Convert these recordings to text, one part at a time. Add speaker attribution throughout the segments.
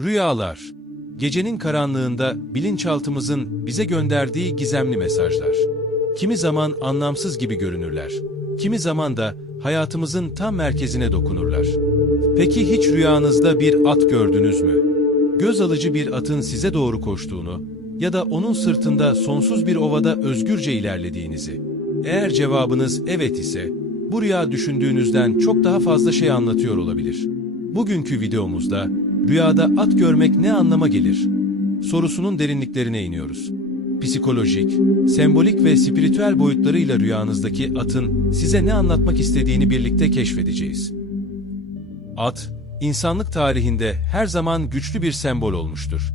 Speaker 1: Rüyalar. Gecenin karanlığında bilinçaltımızın bize gönderdiği gizemli mesajlar. Kimi zaman anlamsız gibi görünürler. Kimi zaman da hayatımızın tam merkezine dokunurlar. Peki hiç rüyanızda bir at gördünüz mü? Göz alıcı bir atın size doğru koştuğunu ya da onun sırtında sonsuz bir ovada özgürce ilerlediğinizi. Eğer cevabınız evet ise bu rüya düşündüğünüzden çok daha fazla şey anlatıyor olabilir. Bugünkü videomuzda rüyada at görmek ne anlama gelir? Sorusunun derinliklerine iniyoruz. Psikolojik, sembolik ve spiritüel boyutlarıyla rüyanızdaki atın size ne anlatmak istediğini birlikte keşfedeceğiz. At, insanlık tarihinde her zaman güçlü bir sembol olmuştur.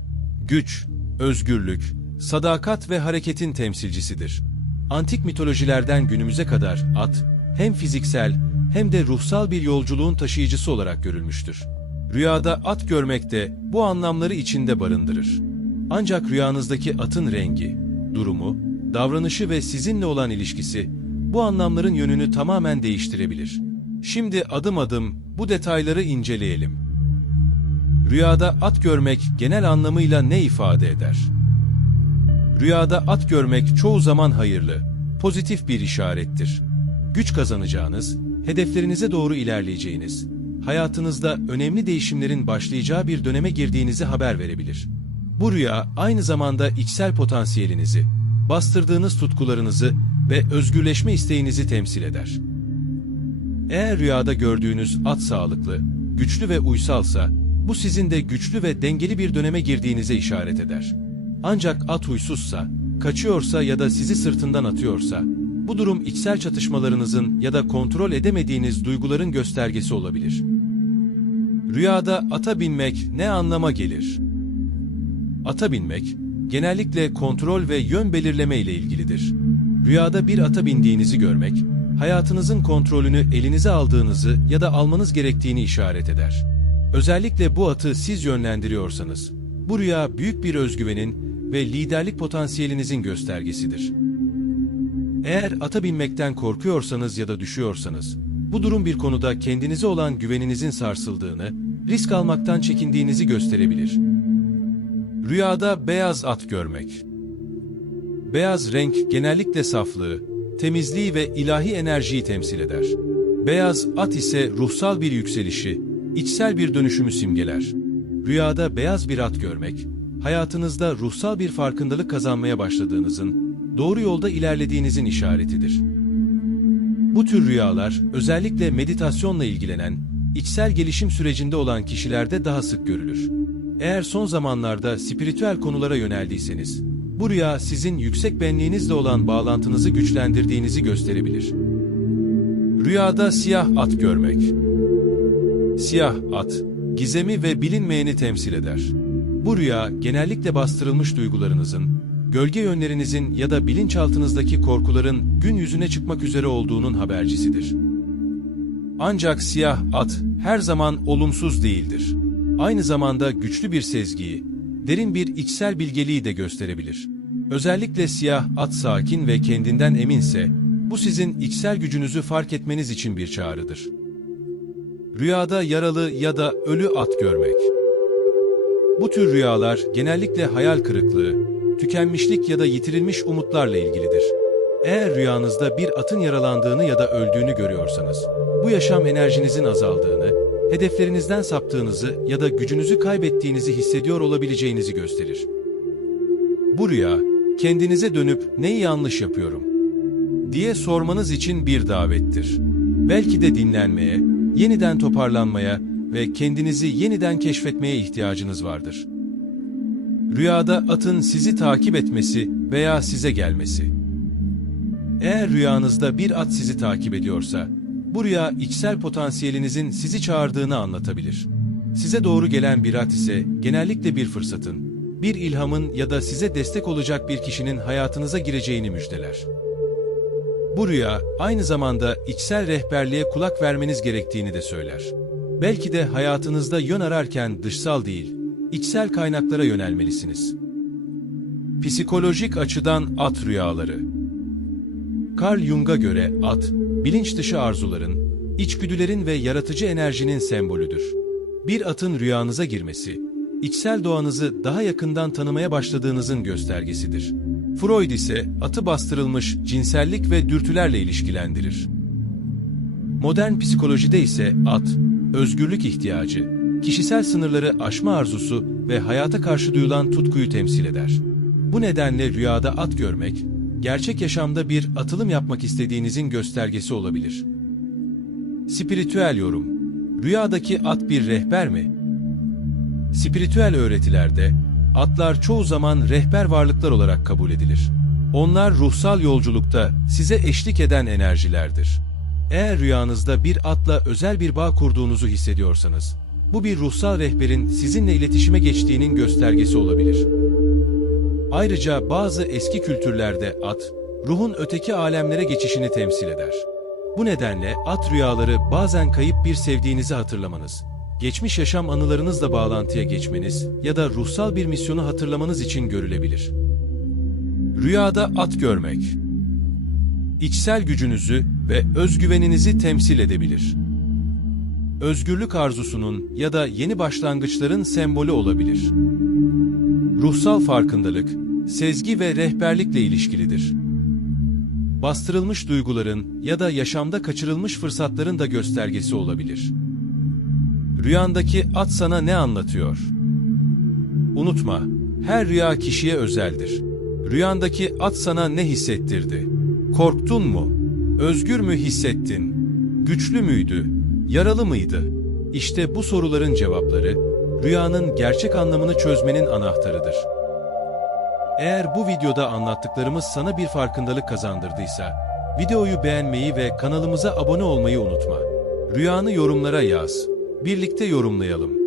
Speaker 1: Güç, özgürlük, sadakat ve hareketin temsilcisidir. Antik mitolojilerden günümüze kadar at, hem fiziksel hem de ruhsal bir yolculuğun taşıyıcısı olarak görülmüştür. Rüyada at görmek de bu anlamları içinde barındırır. Ancak rüyanızdaki atın rengi, durumu, davranışı ve sizinle olan ilişkisi bu anlamların yönünü tamamen değiştirebilir. Şimdi adım adım bu detayları inceleyelim. Rüyada at görmek genel anlamıyla ne ifade eder? Rüyada at görmek çoğu zaman hayırlı, pozitif bir işarettir. Güç kazanacağınız, hedeflerinize doğru ilerleyeceğiniz, hayatınızda önemli değişimlerin başlayacağı bir döneme girdiğinizi haber verebilir. Bu rüya aynı zamanda içsel potansiyelinizi, bastırdığınız tutkularınızı ve özgürleşme isteğinizi temsil eder. Eğer rüyada gördüğünüz at sağlıklı, güçlü ve uysalsa, bu sizin de güçlü ve dengeli bir döneme girdiğinize işaret eder. Ancak at huysuzsa, kaçıyorsa ya da sizi sırtından atıyorsa, bu durum içsel çatışmalarınızın ya da kontrol edemediğiniz duyguların göstergesi olabilir. Rüyada ata binmek ne anlama gelir? Ata binmek, genellikle kontrol ve yön belirleme ile ilgilidir. Rüyada bir ata bindiğinizi görmek, hayatınızın kontrolünü elinize aldığınızı ya da almanız gerektiğini işaret eder. Özellikle bu atı siz yönlendiriyorsanız, bu rüya büyük bir özgüvenin ve liderlik potansiyelinizin göstergesidir. Eğer ata binmekten korkuyorsanız ya da düşüyorsanız, bu durum bir konuda kendinize olan güveninizin sarsıldığını, risk almaktan çekindiğinizi gösterebilir. Rüyada beyaz at görmek. Beyaz renk genellikle saflığı, temizliği ve ilahi enerjiyi temsil eder. Beyaz at ise ruhsal bir yükselişi, içsel bir dönüşümü simgeler. Rüyada beyaz bir at görmek, hayatınızda ruhsal bir farkındalık kazanmaya başladığınızın, doğru yolda ilerlediğinizin işaretidir. Bu tür rüyalar özellikle meditasyonla ilgilenen, içsel gelişim sürecinde olan kişilerde daha sık görülür. Eğer son zamanlarda spiritüel konulara yöneldiyseniz, bu rüya sizin yüksek benliğinizle olan bağlantınızı güçlendirdiğinizi gösterebilir. Rüyada siyah at görmek. Siyah at, gizemi ve bilinmeyeni temsil eder. Bu rüya genellikle bastırılmış duygularınızın, gölge yönlerinizin ya da bilinçaltınızdaki korkuların gün yüzüne çıkmak üzere olduğunun habercisidir. Ancak siyah at her zaman olumsuz değildir. Aynı zamanda güçlü bir sezgiyi, derin bir içsel bilgeliği de gösterebilir. Özellikle siyah at sakin ve kendinden eminse, bu sizin içsel gücünüzü fark etmeniz için bir çağrıdır. Rüyada yaralı ya da ölü at görmek. Bu tür rüyalar genellikle hayal kırıklığı, tükenmişlik ya da yitirilmiş umutlarla ilgilidir. Eğer rüyanızda bir atın yaralandığını ya da öldüğünü görüyorsanız, bu yaşam enerjinizin azaldığını, hedeflerinizden saptığınızı ya da gücünüzü kaybettiğinizi hissediyor olabileceğinizi gösterir. Bu rüya, kendinize dönüp neyi yanlış yapıyorum diye sormanız için bir davettir. Belki de dinlenmeye, yeniden toparlanmaya ve kendinizi yeniden keşfetmeye ihtiyacınız vardır. Rüyada atın sizi takip etmesi veya size gelmesi. Eğer rüyanızda bir at sizi takip ediyorsa, bu rüya içsel potansiyelinizin sizi çağırdığını anlatabilir. Size doğru gelen bir at ise genellikle bir fırsatın, bir ilhamın ya da size destek olacak bir kişinin hayatınıza gireceğini müjdeler. Bu rüya aynı zamanda içsel rehberliğe kulak vermeniz gerektiğini de söyler. Belki de hayatınızda yön ararken dışsal değil, içsel kaynaklara yönelmelisiniz. Psikolojik açıdan at rüyaları Carl Jung'a göre at, bilinç dışı arzuların, içgüdülerin ve yaratıcı enerjinin sembolüdür. Bir atın rüyanıza girmesi, içsel doğanızı daha yakından tanımaya başladığınızın göstergesidir. Freud ise atı bastırılmış cinsellik ve dürtülerle ilişkilendirir. Modern psikolojide ise at, özgürlük ihtiyacı, kişisel sınırları aşma arzusu ve hayata karşı duyulan tutkuyu temsil eder. Bu nedenle rüyada at görmek, gerçek yaşamda bir atılım yapmak istediğinizin göstergesi olabilir. Spiritüel yorum Rüyadaki at bir rehber mi? Spiritüel öğretilerde atlar çoğu zaman rehber varlıklar olarak kabul edilir. Onlar ruhsal yolculukta size eşlik eden enerjilerdir. Eğer rüyanızda bir atla özel bir bağ kurduğunuzu hissediyorsanız, bu bir ruhsal rehberin sizinle iletişime geçtiğinin göstergesi olabilir. Ayrıca bazı eski kültürlerde at, ruhun öteki alemlere geçişini temsil eder. Bu nedenle at rüyaları bazen kayıp bir sevdiğinizi hatırlamanız, geçmiş yaşam anılarınızla bağlantıya geçmeniz ya da ruhsal bir misyonu hatırlamanız için görülebilir. Rüyada at görmek içsel gücünüzü ve özgüveninizi temsil edebilir. Özgürlük arzusunun ya da yeni başlangıçların sembolü olabilir. Ruhsal farkındalık, sezgi ve rehberlikle ilişkilidir. Bastırılmış duyguların ya da yaşamda kaçırılmış fırsatların da göstergesi olabilir. Rüyandaki at sana ne anlatıyor? Unutma, her rüya kişiye özeldir. Rüyandaki at sana ne hissettirdi? Korktun mu? Özgür mü hissettin? Güçlü müydü? Yaralı mıydı? İşte bu soruların cevapları, rüyanın gerçek anlamını çözmenin anahtarıdır. Eğer bu videoda anlattıklarımız sana bir farkındalık kazandırdıysa, videoyu beğenmeyi ve kanalımıza abone olmayı unutma. Rüyanı yorumlara yaz. Birlikte yorumlayalım.